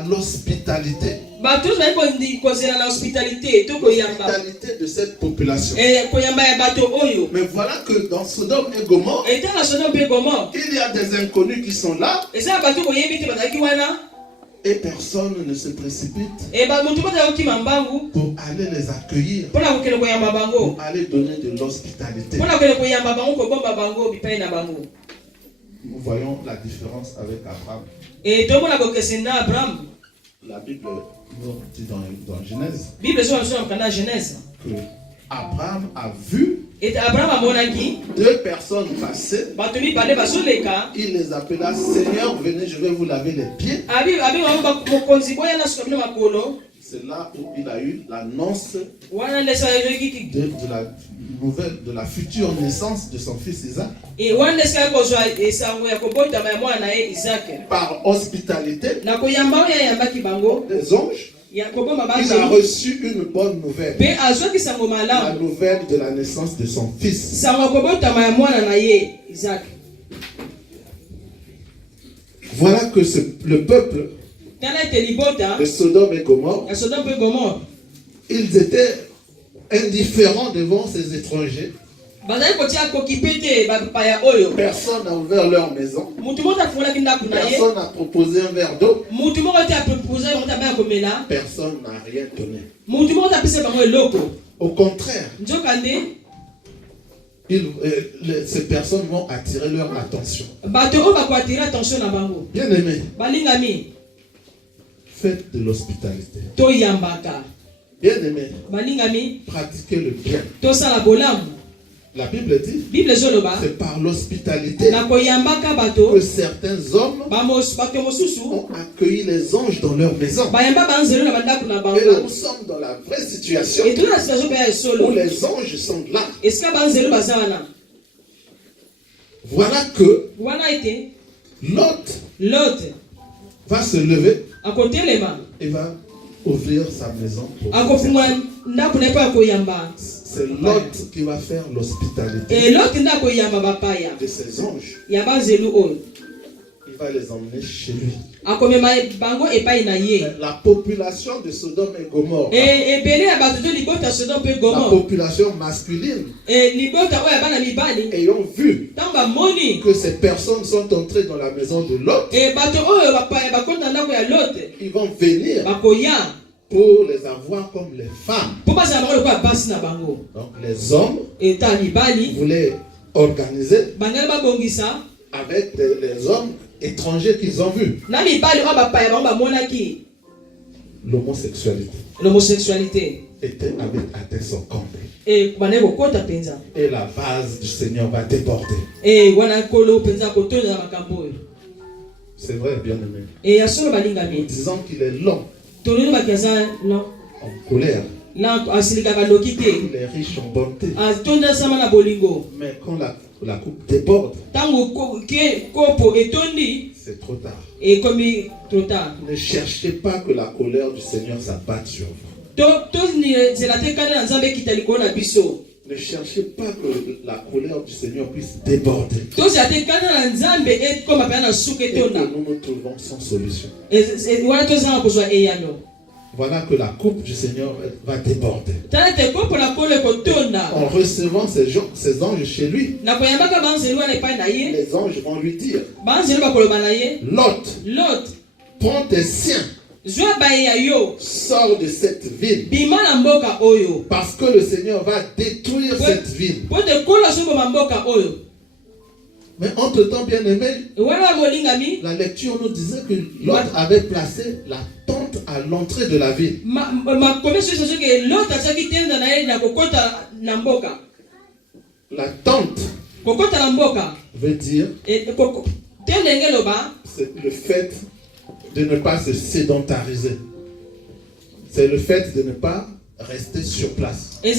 l'hospitalité. L'hospitalité de cette population. Mais voilà que dans Sodome et Gomorrhe, il y a des inconnus qui sont là. Et personne ne se précipite pour aller les accueillir, pour aller donner de l'hospitalité. Nous voyons la différence avec Abraham. La Bible nous dit dans Genèse que Abraham a vu deux personnes passer. Il les appela: Seigneur, venez, je vais vous laver les pieds. C'est là où il a eu l'annonce de la nouvelle, de la future naissance de son fils Isaac. Par hospitalité des anges, il a reçu une bonne nouvelle. La nouvelle de la naissance de son fils. Voilà que le peuple de Sodome et Gomorrhe, ils étaient indifférents devant ces étrangers. Personne n'a ouvert leur maison. Personne n'a proposé un verre d'eau. Personne n'a rien donné. Au contraire, ces personnes vont attirer leur attention. Bien aimé, faites de l'hospitalité. Bien aimé, pratiquez le bien. La Bible dit, c'est par l'hospitalité que certains hommes ont accueilli les anges dans leur maison. Et là, nous sommes dans la vraie situation où les anges sont là. Voilà que Lot va se lever et va ouvrir sa maison. C'est Lot qui va faire l'hospitalité de ces anges. Il va les emmener chez lui. La population de Sodome et Gomorrhe, la population masculine, ayant vu que ces personnes sont entrées dans la maison de Lot, ils vont venir pour les avoir comme les femmes. Donc les hommes voulaient organiser avec les hommes étrangers qu'ils ont vus. L'homosexualité était atteint son comble. Et la base du Seigneur va déborder. C'est vrai, bien aimé. Nous disons qu'il est long, en colère. Il est riche en bonté. Mais quand la coupe déborde, c'est trop tard. Ne cherchez pas que la colère du Seigneur s'abatte sur vous. Ne cherchez pas que la colère du Seigneur puisse déborder. Et que nous nous trouvons sans solution. Voilà que la coupe du Seigneur va déborder. En recevant ces anges chez lui, les anges vont lui dire: Lot, prends tes siens, sors de cette ville, parce que le Seigneur va détruire cette ville. Mais entre-temps, bien aimé, la lecture nous disait que Lot avait placé la tente à l'entrée de la ville. La tente veut dire c'est le fait de ne pas se sédentariser. C'est le fait de ne pas rester sur place. La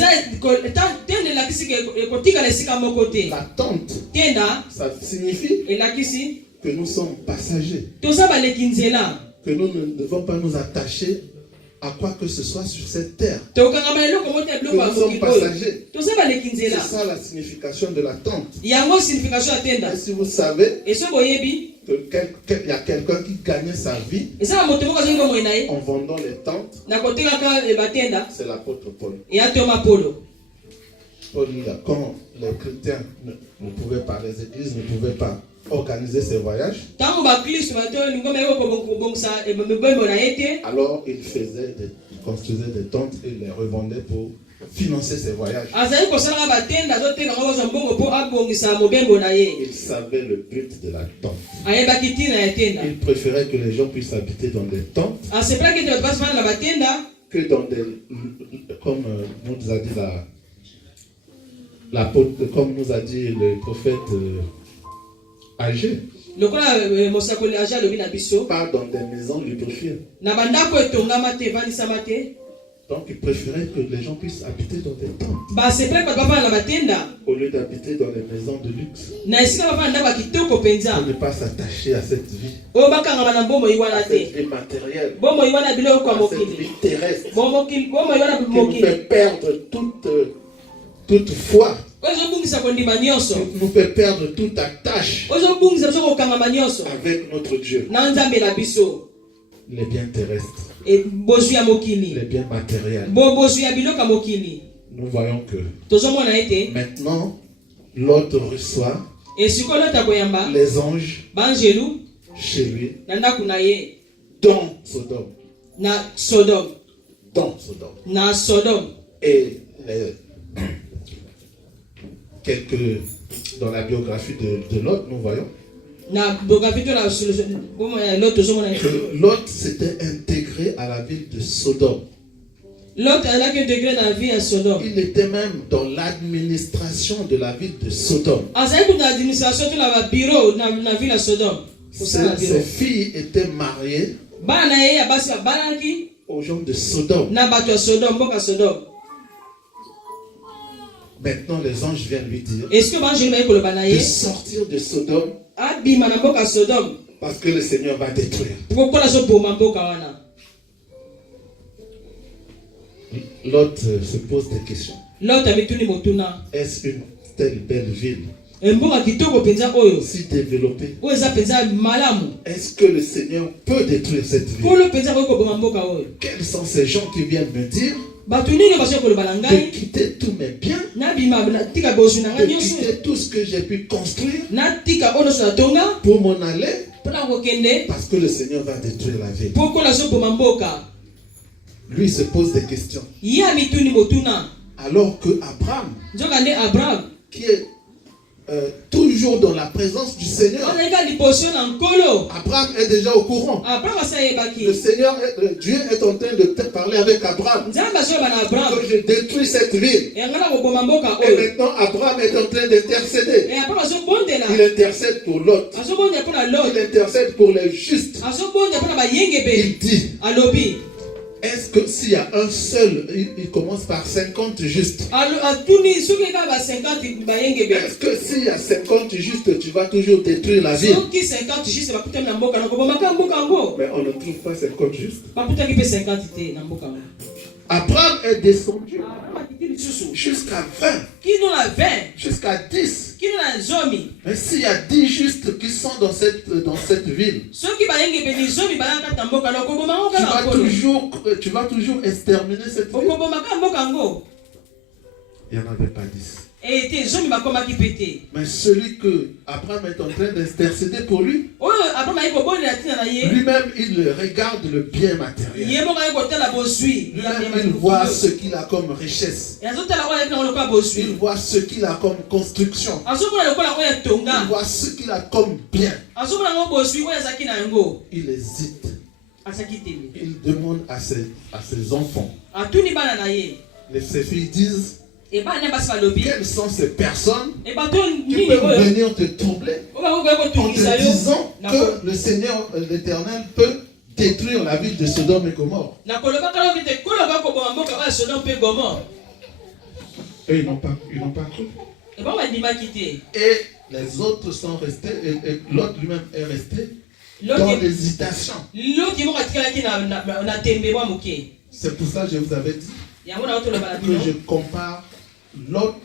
tente, ça signifie que nous sommes passagers. Que nous ne devons pas nous attacher à quoi que ce soit sur cette terre. Que nous sommes passagers. C'est ça la signification de la tente. Et si vous savez, qu'il y a quelqu'un qui gagnait sa vie en vendant les tentes. C'est l'apôtre Paul. Paul dit là, quand les chrétiens ne pouvaient pas, les églises ne pouvaient pas organiser ces voyages, alors il construisait des tentes et les revendait pour financer ses voyages. Il savait le but de la tente. Il préférait que les gens puissent habiter dans des tentes que dans des, comme nous a dit l'apôtre, comme nous a dit le prophète Agé, pas dans des maisons lubrifiées. Donc il préférait que les gens puissent habiter dans des tentes au lieu d'habiter dans les maisons de luxe. Pour ne pas s'attacher à cette vie, à cette vie matérielle, à cette vie terrestre qui nous fait perdre toute foi, nous fait perdre toute attache avec notre Dieu. Les biens terrestres, les biens matériels. Nous voyons que maintenant Lot reçoit les anges chez lui dans Sodome. Et dans la biographie de Lot, nous voyons que Lot s'était intégré à la ville de Sodome. Il était même dans l'administration de la ville de Sodome. Ses filles étaient mariées aux gens de Sodome. Maintenant, les anges viennent lui dire de sortir de Sodome parce que le Seigneur va détruire. Lot se pose des questions. Est-ce une telle belle ville, si développée, est-ce que le Seigneur peut détruire cette ville? Quels sont ces gens qui viennent me dire de quitter tous mes biens, de quitter tout ce que j'ai pu construire pour m'en aller, parce que le Seigneur va détruire la ville? Lui se pose des questions. Alors que Abraham, qui est toujours dans la présence du Seigneur, Abraham est déjà au courant. Le Seigneur, Dieu est en train de parler avec Abraham. Donc je détruis cette ville. Et maintenant Abraham est en train d'intercéder. Il intercède pour Lot. Il intercède pour les justes. Il dit, est-ce que s'il y a un seul, il commence par 50 justes. Est-ce que s'il y a 50 justes, tu vas toujours détruire la ville? Mais on ne trouve pas 50 justes. Abraham est descendu jusqu'à 20, jusqu'à 10. Mais s'il y a 10 justes qui sont dans cette ville, tu vas toujours exterminer cette ville. Il n'y en avait pas 10. Mais celui que Abraham est en train d'intercéder pour lui, lui-même il regarde le bien matériel. Lui-même il voit ce qu'il a comme richesse. Il voit ce qu'il a comme construction. Il voit ce qu'il a comme bien. Il hésite. Il demande à ses enfants. Ses filles disent, quelles sont ces personnes qui peuvent venir te troubler en te disant que le Seigneur, l'Éternel, peut détruire la ville de Sodome et Gomorrhe? Et ils n'ont pas cru. Et les autres sont restés, et l'autre lui-même est resté dans l'hésitation. C'est pour ça que je vous avais dit que je compare Lot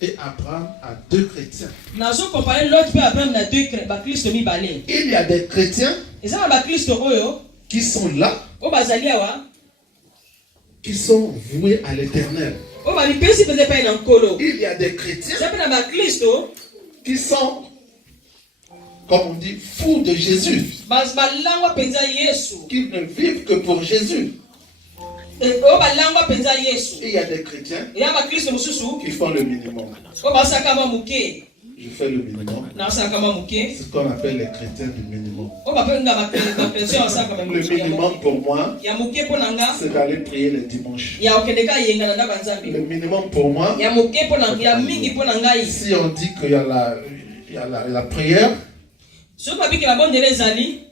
et Abraham à deux chrétiens. Il y a des chrétiens qui sont là, qui sont voués à l'éternel. Il y a des chrétiens qui sont, comme on dit, fous de Jésus, qui ne vivent que pour Jésus. Et il y a des chrétiens qui font le minimum. Je fais le minimum. C'est ce qu'on appelle les chrétiens du minimum. Le minimum pour moi, c'est d'aller prier les dimanches. Le minimum pour moi, si on dit qu'il y a la prière,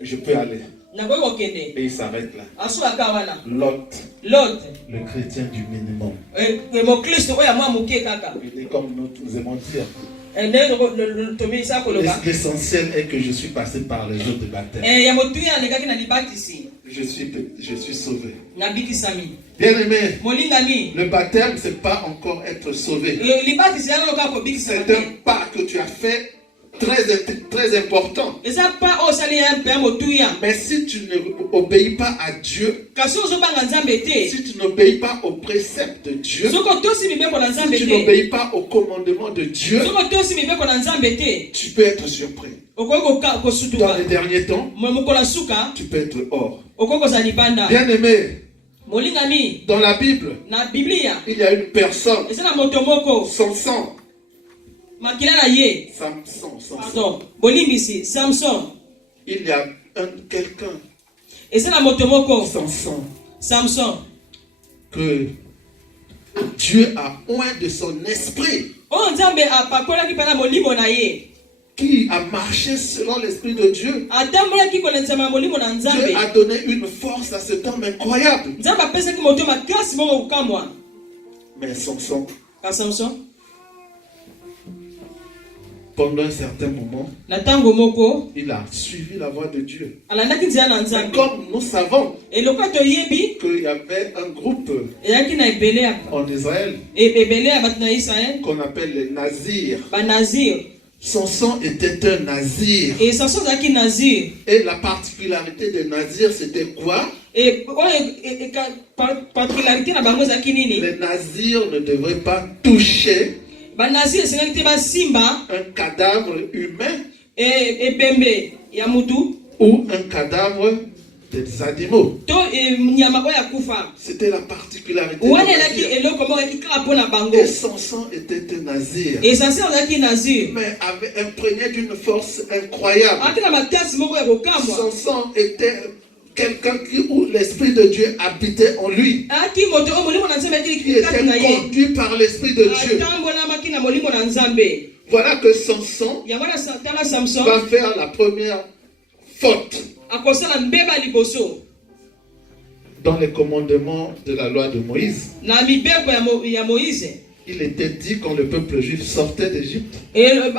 je peux aller. Et il s'arrête là. Lot, le chrétien du minimum. Il est comme nous aimons dire. L'essentiel est que je suis passé par les eaux de baptême. Je suis sauvé. Bien aimé, le baptême, c'est pas encore être sauvé. C'est un pas que tu as fait très important. Mais si tu n'obéis pas à Dieu, si tu n'obéis pas aux préceptes de Dieu, si tu n'obéis pas au commandement de Dieu, tu peux être surpris. Dans les derniers temps, tu peux être hors. Bien aimé, dans la Bible, il y a une personne, Samson. Il y a quelqu'un, Samson, que Dieu a oint de son esprit, qui a marché selon l'esprit de Dieu. Dieu a donné une force à cet homme incroyable. Mais Samson, pendant un certain moment, il a suivi la voie de Dieu. Et comme nous savons qu'il y avait un groupe en Israël qu'on appelle les Nazirs. Samson était un Nazir. Et la particularité des Nazirs, c'était quoi? Les Nazirs ne devraient pas toucher un cadavre humain ou un cadavre des animaux. C'était la particularité. Et Samson était un Nazir, mais avait imprégné d'une force incroyable. Samson était quelqu'un où l'Esprit de Dieu habitait en lui, qui était conduit par l'Esprit de Dieu. Voilà que Samson va faire la première faute dans les commandements de la loi de Moïse. Il était dit quand le peuple juif sortait d'Égypte, avant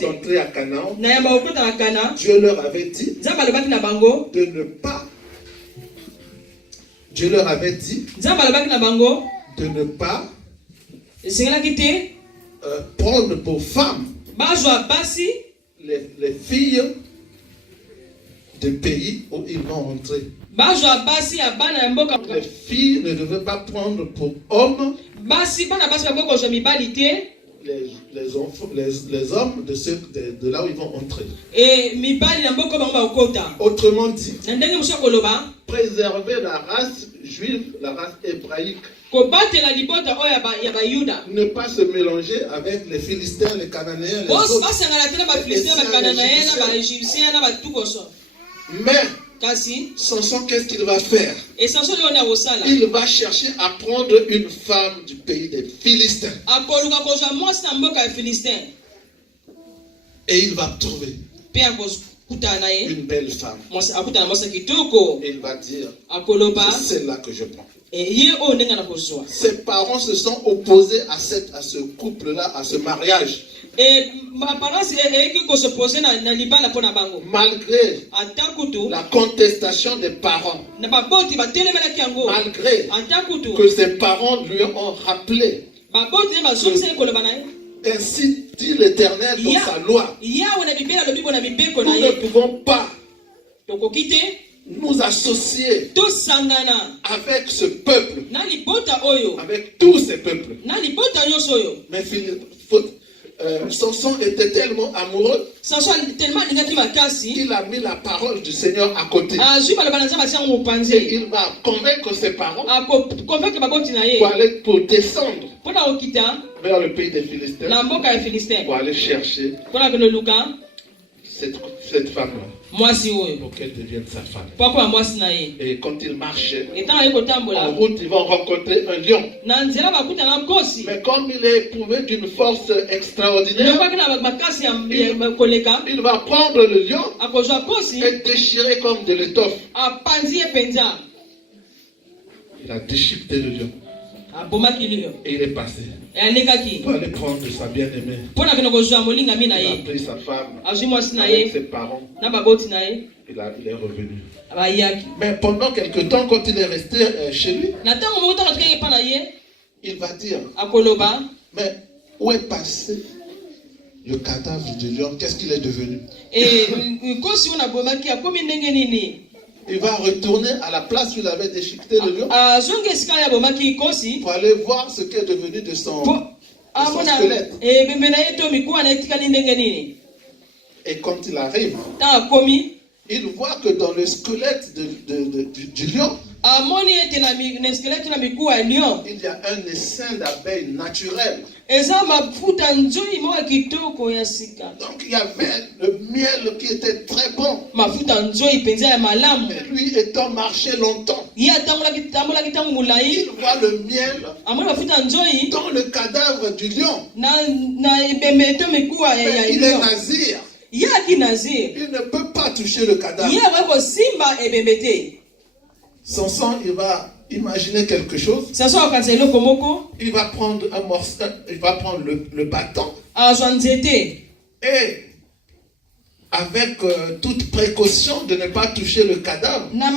d'entrer à Canaan, Dieu leur avait dit de ne pas, prendre pour femmes les filles du pays où ils vont entrer. Les filles ne devaient pas prendre pour hommes les hommes de là où ils vont entrer. Autrement dit, préserver la race juive, la race hébraïque. Ne pas se mélanger avec les Philistins, les Cananéens, les autres. Mais Samson, qu'est-ce qu'il va faire? Il va chercher à prendre une femme du pays des Philistins. Et il va trouver une belle femme. Et il va dire, c'est celle-là que je prends. Ses parents se sont opposés à ce couple-là, à ce mariage. Malgré la contestation des parents, malgré que ses parents lui ont rappelé Ainsi dit l'Éternel dans sa loi. Nous ne pouvons pas nous associer avec ce peuple, avec tous ces peuples. Mais Samson était tellement amoureux qu'il a mis la parole du Seigneur à côté. Et il va convaincre ses parents pour aller pour descendre vers le pays des Philistins pour aller chercher cette femme-là pour qu'elle devienne sa femme. Et quand il marchait en route, ils vont rencontrer un lion. Mais comme il est éprouvé d'une force extraordinaire, il va prendre le lion et déchirer comme de l'étoffe. Il a déchiqueté le lion. Et il est passé pour aller prendre sa bien-aimée. Il a pris sa femme avec ses parents. Il est revenu. Mais pendant quelque temps, quand il est resté chez lui, il va dire, mais où est passé le cadavre du lion? Qu'est-ce qu'il est devenu? Il va retourner à la place où il avait déchiqueté le lion pour aller voir ce qui est devenu de son squelette. Et quand il arrive, il voit que dans le squelette du lion, il y a un essaim d'abeilles naturel. Donc il y avait le miel qui était très bon. Et lui étant marché longtemps, il voit le miel dans le cadavre du lion. Mais il est nazir. Il ne peut pas toucher le cadavre. Samson, il va imaginer quelque chose. Il va prendre un morceau, il va prendre le bâton. Et avec toute précaution de ne pas toucher le cadavre. Ça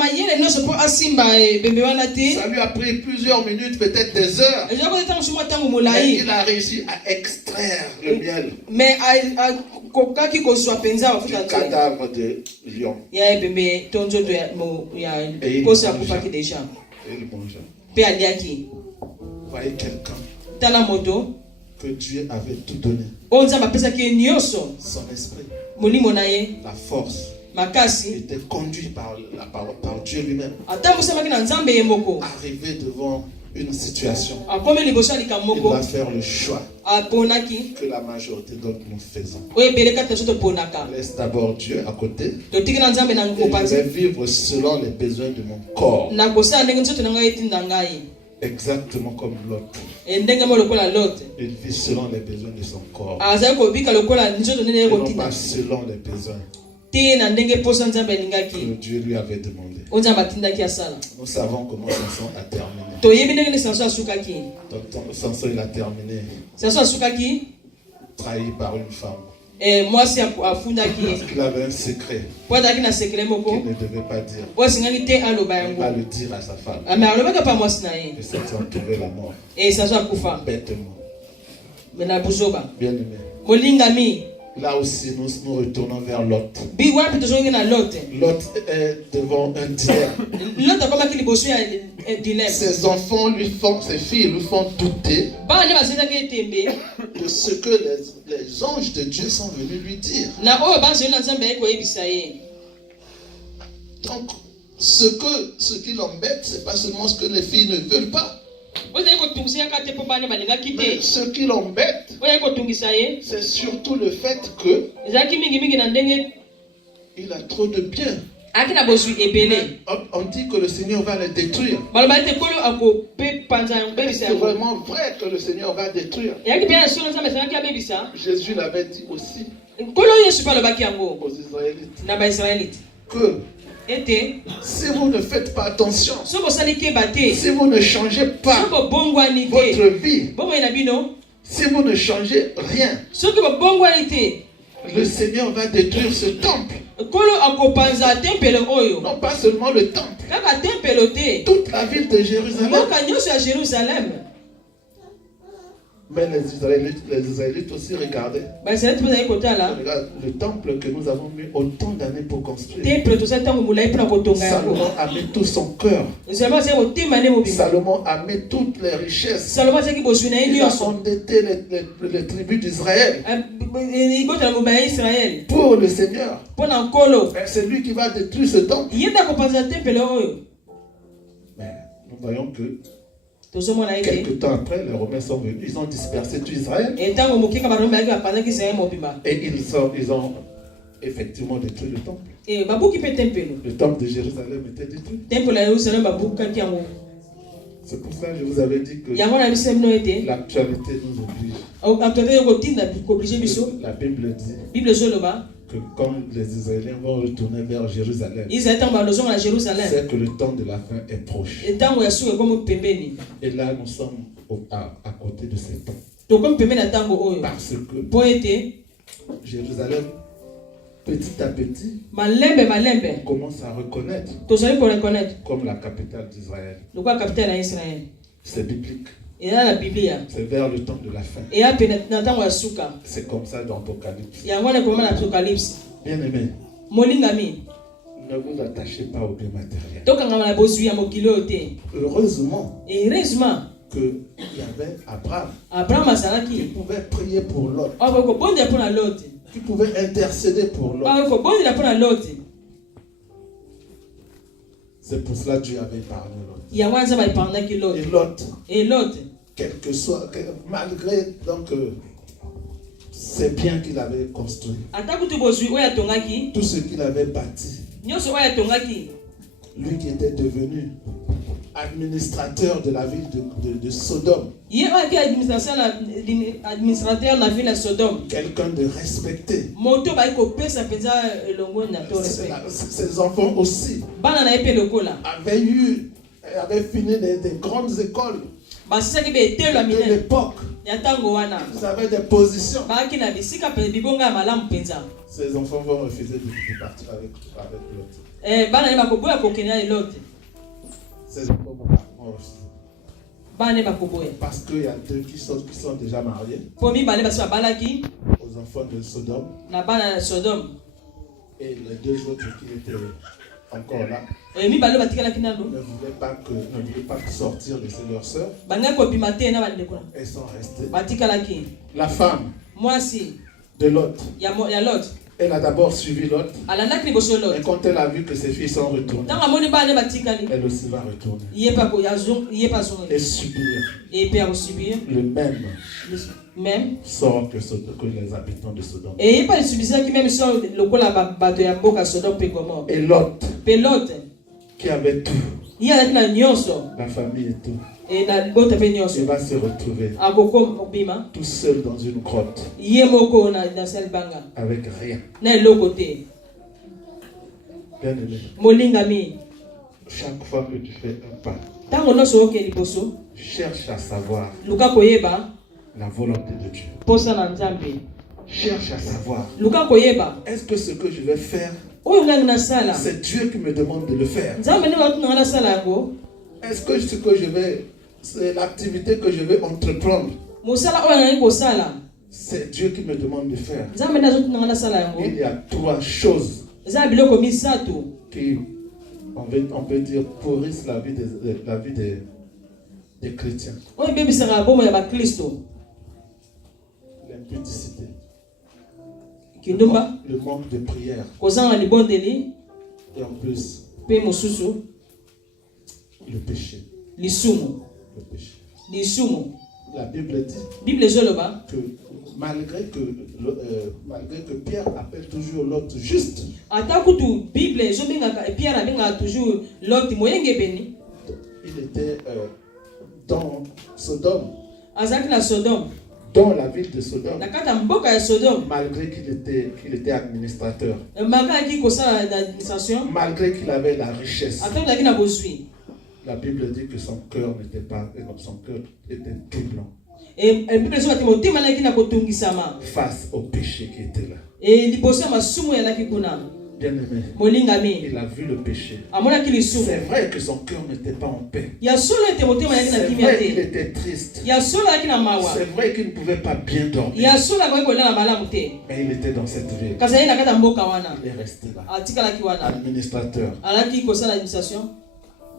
lui a pris plusieurs minutes, peut-être des heures. Et il a réussi à extraire le miel du cadavre de lion. Et il mangea. Vous voyez quelqu'un que Dieu avait tout donné. Son esprit, la force, était conduit par Dieu lui-même. Arrivé devant une situation, il va faire le choix que la majorité d'entre nous faisons. Laisse d'abord Dieu à côté et je vais vivre selon les besoins de mon corps. Exactement comme l'autre. Il vit selon les besoins de son corps et non pas selon les besoins que Dieu lui avait demandé. Nous savons comment Samson a terminé. Donc Samson il a terminé trahi par une femme. Parce qu'il avait un secret qu'il ne devait pas dire. Il va le dire à sa femme. Et ça a trouvé la mort. Bêtement. Bien aimé. Là aussi, nous retournons vers Lot. Lot est devant un dilemme. Ses enfants ses filles lui font douter de ce que les anges de Dieu sont venus lui dire. Donc, ce qui l'embête, c'est pas seulement ce que les filles ne veulent pas. Mais ce qui l'embête, c'est surtout le fait que il a trop de biens. On dit que le Seigneur va les détruire. C'est vraiment vrai que le Seigneur va détruire. Jésus l'avait dit aussi aux Israélites que si vous ne faites pas attention, si vous ne changez pas votre vie, si vous ne changez rien, le Seigneur va détruire ce temple. Non pas seulement le temple, toute la ville de Jérusalem. Mais les Israélites aussi regardaient. Regarde, le temple que nous avons mis autant d'années pour construire. Salomon a mis tout son cœur. Salomon a mis toutes les richesses. Il a endetté les tribus d'Israël pour le Seigneur. C'est lui qui va détruire ce temple. Mais nous voyons que quelques temps après, les Romains sont venus, ils ont dispersé tout Israël. Et ils ont effectivement détruit le temple. Le temple de Jérusalem était détruit. C'est pour ça que je vous avais dit que l'actualité nous oblige. La Bible dit que quand les Israéliens vont retourner vers Jérusalem, c'est que le temps de la fin est proche. Et là, nous sommes à côté de ces temps. Parce que Jérusalem, petit à petit, on commence à reconnaître comme la capitale d'Israël. C'est biblique. C'est vers le temps de la fin. C'est comme ça dans l'Apocalypse. Bien aimé, ne vous attachez pas aux biens matériels. Heureusement qu'il y avait Abraham qui pouvait prier pour l'autre, qui pouvait intercéder pour l'autre. C'est pour cela que Dieu avait épargné l'autre. Et l'autre, quel que soit, malgré donc ces biens qu'il avait construits, tout ce qu'il avait bâti, lui qui était devenu administrateur de la ville de Sodome, quelqu'un de respecté, ses enfants aussi avaient fini des grandes écoles de l'époque. Ils avaient des positions. Ces enfants vont refuser de partir avec l'autre. Ces enfants vont refuser. Parce qu'il y a deux qui sont déjà mariés aux enfants de Sodome. Et les deux autres qui étaient encore là ne voulaient pas sortir de leurs sœurs. Elles sont restées. La femme de Lot, elle a d'abord suivi Lot. Et quand elle a vu que ses filles sont retournées, elle aussi va retourner et subir le même sort que les habitants de Sodome. Et Lot, qui avait tout, la famille et tout, il va se retrouver tout seul dans une grotte avec rien. Bien aimé, chaque fois que tu fais un pas, cherche à savoir la volonté de Dieu. Cherche à savoir, est-ce que ce que je vais faire, c'est Dieu qui me demande de le faire? Est-ce que ce que je vais, c'est l'activité que je vais entreprendre, c'est Dieu qui me demande de faire? Il y a trois choses qui, on peut dire, pourrissent la vie des chrétiens. L'impudicité, le manque de prière, et en plus le péché. La Bible dit que malgré que Pierre appelle toujours l'autre juste, il était dans Sodome, dans la ville de Sodome, malgré qu'il était administrateur, malgré qu'il avait la richesse, la Bible dit que son cœur n'était pas, son cœur était troublant face au péché qui était là. Bien-aimé, il a vu le péché. C'est vrai que son cœur n'était pas en paix. C'est vrai qu'il était triste. C'est vrai qu'il ne pouvait pas bien dormir. Mais il était dans cette ville. Il est resté là. Administrateur.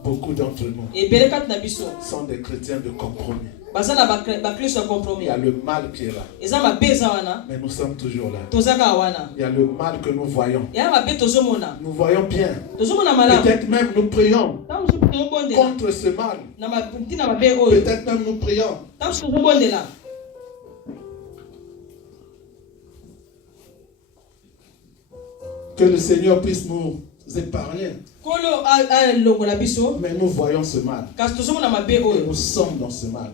Beaucoup d'entre nous sont des chrétiens de compromis. Il y a le mal qui est là. Mais nous sommes toujours là. Il y a le mal que nous voyons. Nous voyons bien. Peut-être même nous prions contre ce mal. Peut-être même nous prions. Que le Seigneur puisse nous épargner. Mais nous voyons ce mal. Et nous sommes dans ce mal.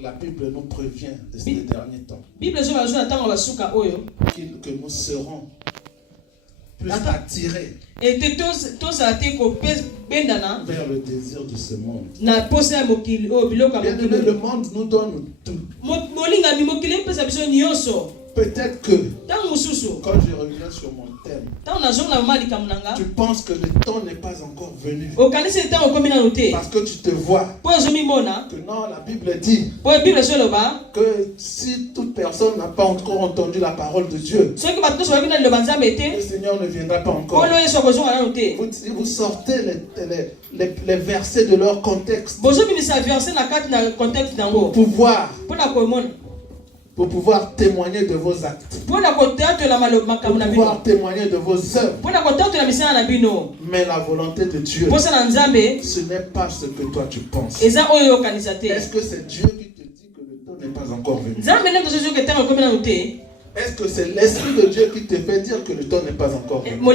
La Bible nous prévient de ces derniers temps que nous serons plus attirés vers le désir de ce monde. Le monde nous donne tout. Peut-être que quand je reviens sur mon thème, tu penses que le temps n'est pas encore venu. Parce que tu te vois que non, la Bible dit que si toute personne n'a pas encore entendu la parole de Dieu, le Seigneur ne viendra pas encore. Vous sortez les versets de leur contexte pour pouvoir témoigner de vos actes, pour pouvoir témoigner de vos œuvres. Mais la volonté de Dieu, ce n'est pas ce que toi tu penses. Est-ce que c'est Dieu qui te dit que le temps n'est pas encore venu? Est-ce que c'est l'Esprit de Dieu qui te fait dire que le temps n'est pas encore venu? Ou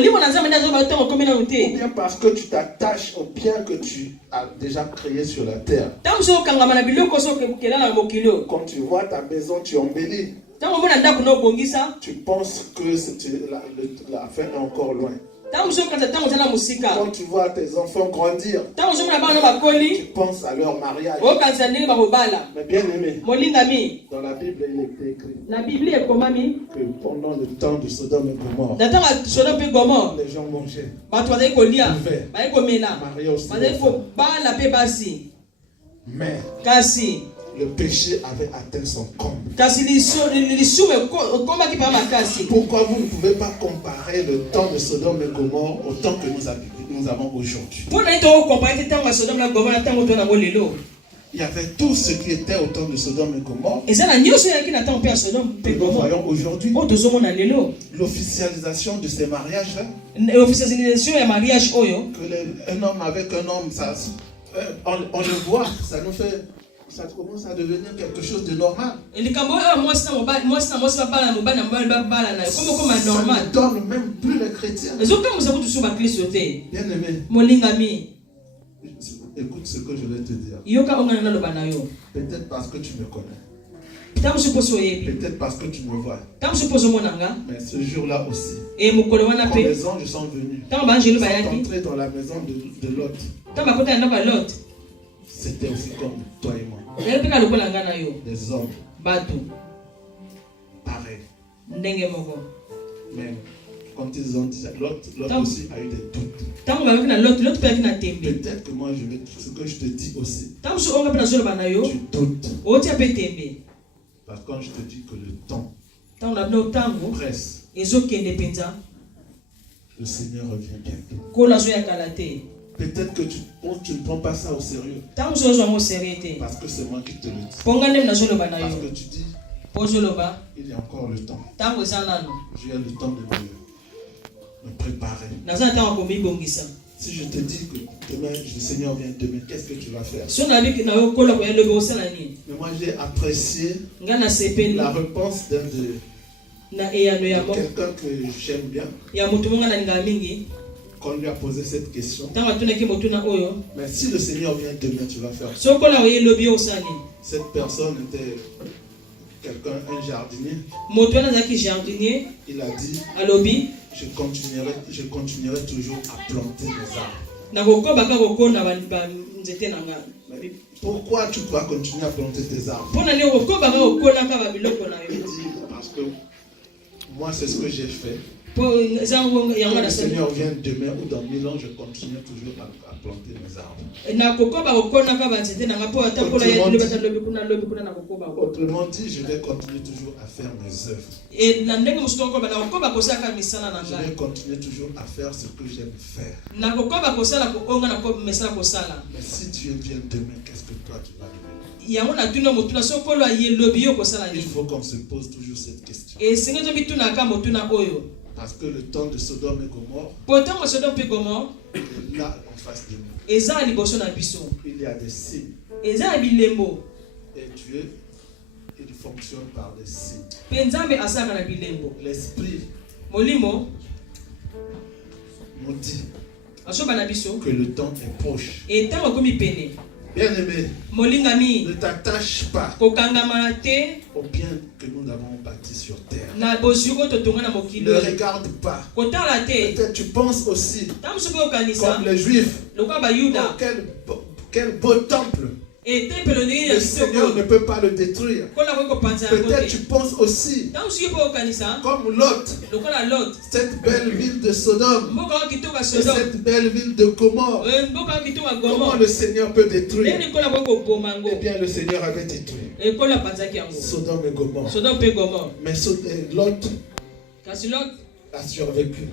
bien parce que tu t'attaches au bien que tu as déjà créé sur la terre. Quand tu vois ta maison, tu embellis. Tu penses que la fin est encore loin. Quand tu vois tes enfants grandir, tu penses à leur mariage. Mais bien aimé, dans la Bible il est écrit que pendant le temps de Sodome et Gomorrhe, les gens mangeaient, buvaient, mariaient aussi. Mais le péché avait atteint son comble. Pourquoi vous ne pouvez pas comparer le temps de Sodome et Gomorrhe au temps que nous avons aujourd'hui? Il y avait tout ce qui était au temps de Sodome et Gomorrhe que nous voyons aujourd'hui. L'officialisation de ces mariages-là, que un homme avec un homme, on le voit, ça commence à devenir quelque chose de normal. Ça ne donne même plus les chrétiens. Bien aimé, écoute ce que je vais te dire. Peut-être parce que tu me connais. Peut-être parce que tu me vois. Mais ce jour-là aussi, quand les anges sont venus, sont entrés dans la maison de Lot, c'était aussi comme toi et moi. Des hommes pareils. Mais quand ils ont dit ça, l'autre aussi a eu des doutes. Peut-être que moi, ce que je te dis aussi, tu doutes. Parce que quand je te dis que le temps presse, le Seigneur revient bientôt. Peut-être que tu ne prends pas ça au sérieux. Parce que c'est moi qui te le dis. Parce que tu dis, il y a encore le temps. J'ai le temps de me préparer. Si je te dis que demain, le Seigneur vient demain, qu'est-ce que tu vas faire? Mais moi, j'ai apprécié la réponse de quelqu'un que j'aime bien. Quand on lui a posé cette question. Mais si le Seigneur vient demain, tu vas faire quoi? Cette personne était un jardinier. Il a dit, je continuerai toujours à planter des arbres. Pourquoi tu dois continuer à planter tes arbres? Il dit, parce que moi c'est ce que j'ai fait. Le Seigneur vient demain ou dans 1000 ans, je continue toujours à planter mes arbres. Autrement dit, je vais continuer toujours à faire mes œuvres. Je vais continuer toujours à faire ce que j'aime faire. Mais si Dieu vient demain, qu'est-ce que toi tu vas devenir? Il faut qu'on se pose toujours cette question. Parce que le temps de Sodome et Gomorrhe est là en face de nous. Il y a des signes. Et Dieu, il fonctionne par des signes. L'Esprit nous dit que le temps est proche. Bien-aimé, ne t'attache pas au bien que nous avons bâti sur terre. Ne regarde pas. Peut-être tu penses aussi, comme les Juifs, quel beau temple. Le Seigneur ne peut pas le détruire. Peut-être tu penses aussi, comme Lot, cette belle ville de Sodome, et cette belle ville de Gomorrhe, comment le Seigneur peut détruire? Eh bien, le Seigneur avait détruit Sodome et Gomorre. Mais Lot a survécu.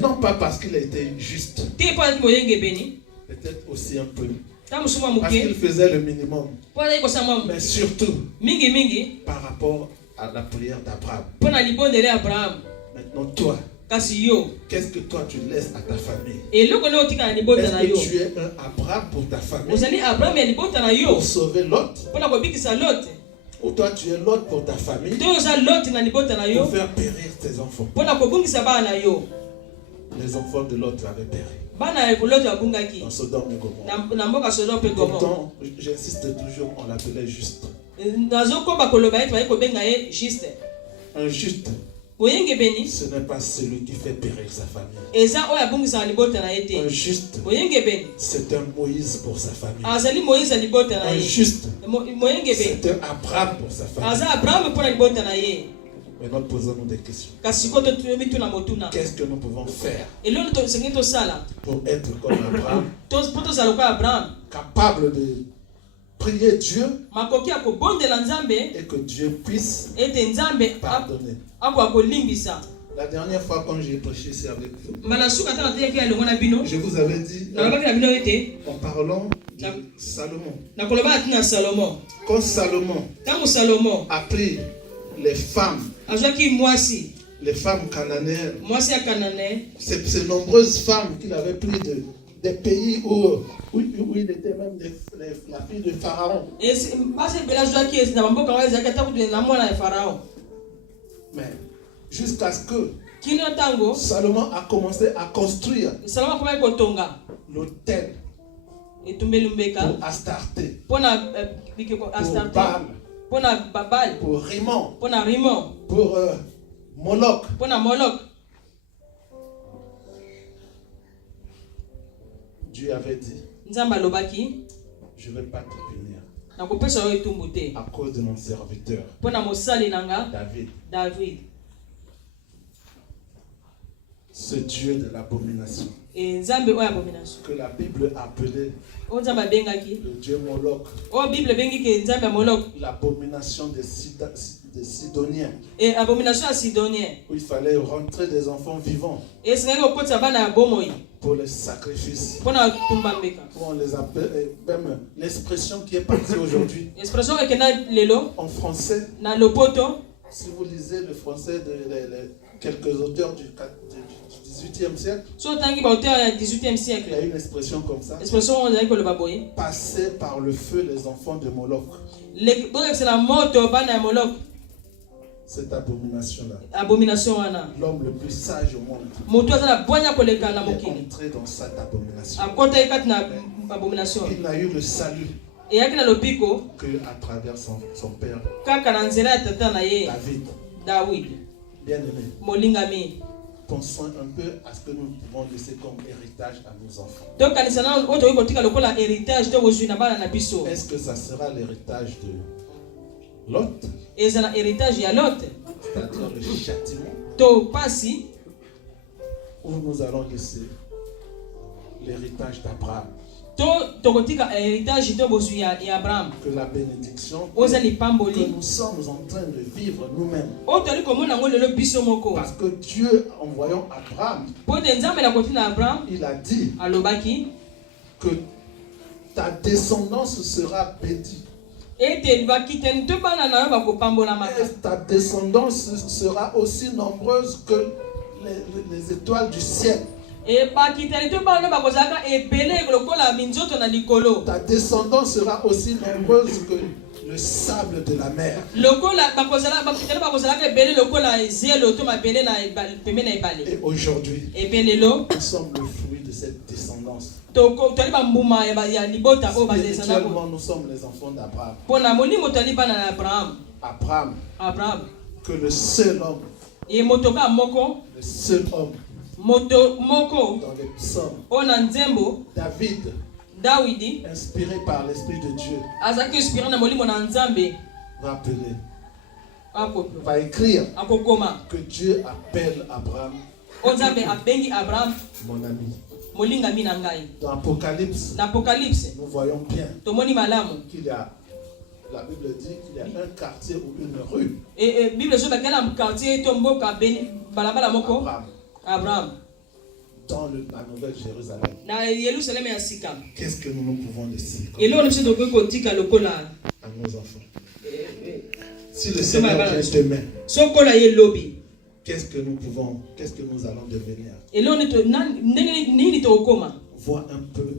Non pas parce qu'il a été juste, peut-être aussi un peu. Parce qu'il faisait le minimum. Mais surtout, par rapport à la prière d'Abraham. Maintenant, toi, qu'est-ce que toi tu laisses à ta famille? Est-ce que tu es un Abraham pour ta famille? Pour sauver Lot? Ou toi tu es Lot pour ta famille? Pour faire périr tes enfants? Les enfants de Lot avaient péri dans Sodome et Gomorrhe. Pourtant, j'insiste toujours, on l'appelait juste. Un juste, ce n'est pas celui qui fait périr sa famille. Un juste, c'est un Moïse pour sa famille. Un juste, c'est un Abraham pour sa famille. Maintenant, posons-nous des questions. Qu'est-ce que nous pouvons faire pour être comme Abraham, capable de prier Dieu et que Dieu puisse pardonner? La dernière fois quand j'ai prêché ici avec vous, je vous avais dit, en parlant de Salomon, quand Salomon a pris les femmes cananéennes, ces nombreuses femmes qu'il avait pris des pays où il était même la fille de Pharaon. Mais jusqu'à ce que Salomon a commencé à construire l'autel pour Astarté, pour Baal, pour Rimon, pour Moloch. Dieu avait dit, je ne vais pas te punir à cause de mon serviteur David, ce Dieu de l'abomination, que la Bible appelait le Dieu Moloch, l'abomination des Sidoniens, où il fallait rentrer des enfants vivants pour les sacrifices. On les appelle, même l'expression qui est partie aujourd'hui en français. Si vous lisez le français de quelques auteurs du 18e siècle, il y a une expression comme ça: passer par le feu les enfants de Moloch. Cette abomination-là, l'homme le plus sage au monde, il est entré dans cette abomination. Il n'a eu le salut qu'à travers son père David. Bien-aimé, pensons un peu à ce que nous pouvons laisser comme héritage à nos enfants. Est-ce que ça sera l'héritage de Lot? C'est-à-dire le châtiment. où nous allons laisser l'héritage d'Abraham. Que la bénédiction que nous sommes en train de vivre nous-mêmes. Parce que Dieu, en voyant Abraham, il a dit que ta descendance sera bénie. Et ta descendance sera aussi nombreuse que les étoiles du ciel. Ta descendance sera aussi nombreuse que le sable de la mer. Et aujourd'hui, nous sommes le fruit de cette descendance. Spirituellement, nous sommes les enfants d'Abraham. Abraham, que le seul homme, dans les psaumes, David, inspiré par l'Esprit de Dieu, va écrire que Dieu appelle Abraham mon ami. Dans Apocalypse, nous voyons bien qu'il y a, la Bible dit qu'il y a un quartier ou une rue. Abraham. Dans la Nouvelle Jérusalem. Qu'est-ce que nous pouvons laisser à nos enfants? Si le Seigneur vient demain, qu'est-ce que nous allons devenir? Vois un peu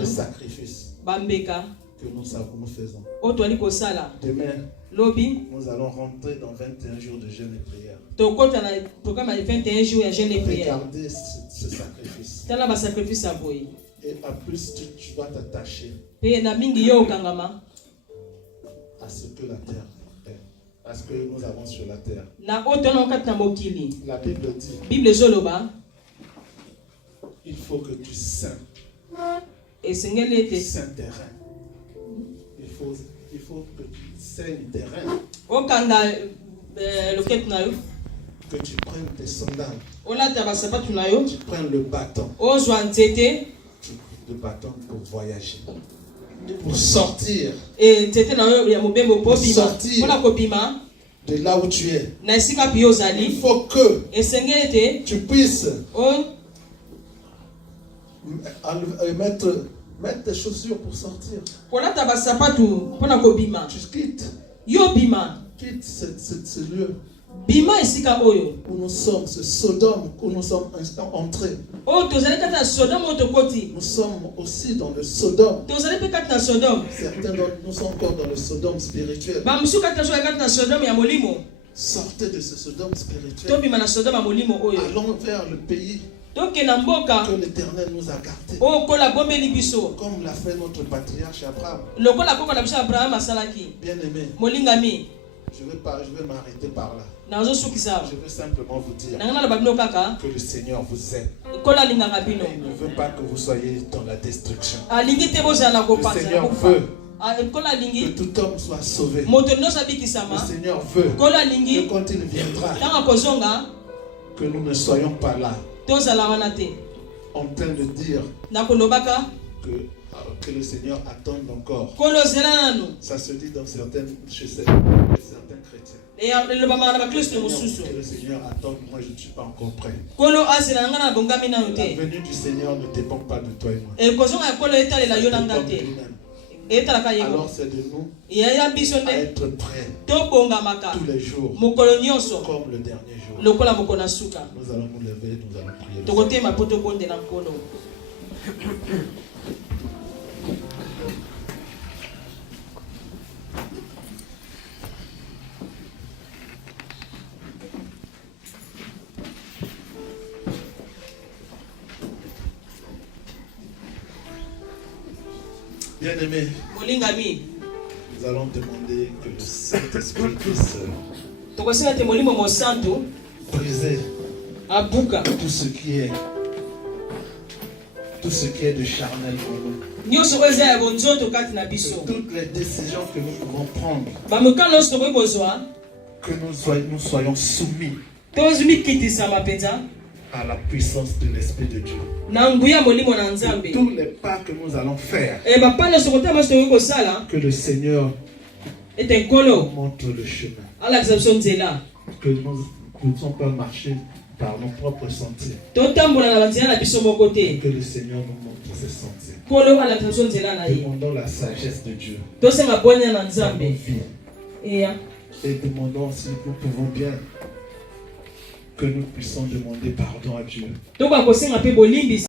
le sacrifice que nous faisons. Demain, nous allons rentrer dans 21 jours de jeûne et prière. Regardez ce sacrifice. Et en plus, tu vas t'attacher à ce que la terre est, à ce que nous avons sur la terre. La Bible dit, il faut que tu sèmes terrain. Il faut que tu sèmes terrain. Que tu prennes tes sandales. Tu prennes le bâton. Le bâton pour voyager. Pour sortir. De là où tu es. Il faut que tu puisses mettre tes chaussures pour sortir. Tu quittes. Quitte ce lieu où nous sommes, ce Sodome où nous sommes entrés. Nous sommes aussi dans le Sodome. Certains d'entre nous sont encore dans le Sodome spirituel. Sortez de ce Sodome spirituel. Allons vers le pays que l'Éternel nous a gardé. Comme l'a fait notre patriarche Abraham. Bien aimé, je vais m'arrêter par là. Je veux simplement vous dire que le Seigneur vous aime. Il ne veut pas que vous soyez dans la destruction. Le Seigneur veut que tout homme soit sauvé. Le Seigneur veut que quand il viendra, que nous ne soyons pas là en train de dire que le Seigneur attend encore. Ça se dit dans chez certains chrétiens. Que le Seigneur attend, moi je ne suis pas encore prêt. La venue du Seigneur ne dépend pas de toi et moi. Alors c'est de nous à être prêts tous les jours comme le dernier jour. Nous allons nous lever, nous allons prier. Bien-aimés, nous allons demander que le Saint-Esprit puisse briser tout ce qui est de charnel pour nous. Toutes les décisions que nous pouvons prendre, que nous soyons soumis à la puissance de l'Esprit de Dieu. Et tous les pas que nous allons faire, que le Seigneur nous montre le chemin. Que nous ne sommes pas marcher par nos propres sentiers. Que le Seigneur nous montre ses sentiers. Demandons la sagesse de Dieu dans nos vies. Et demandons si nous pouvons bien que nous puissions demander pardon à Dieu.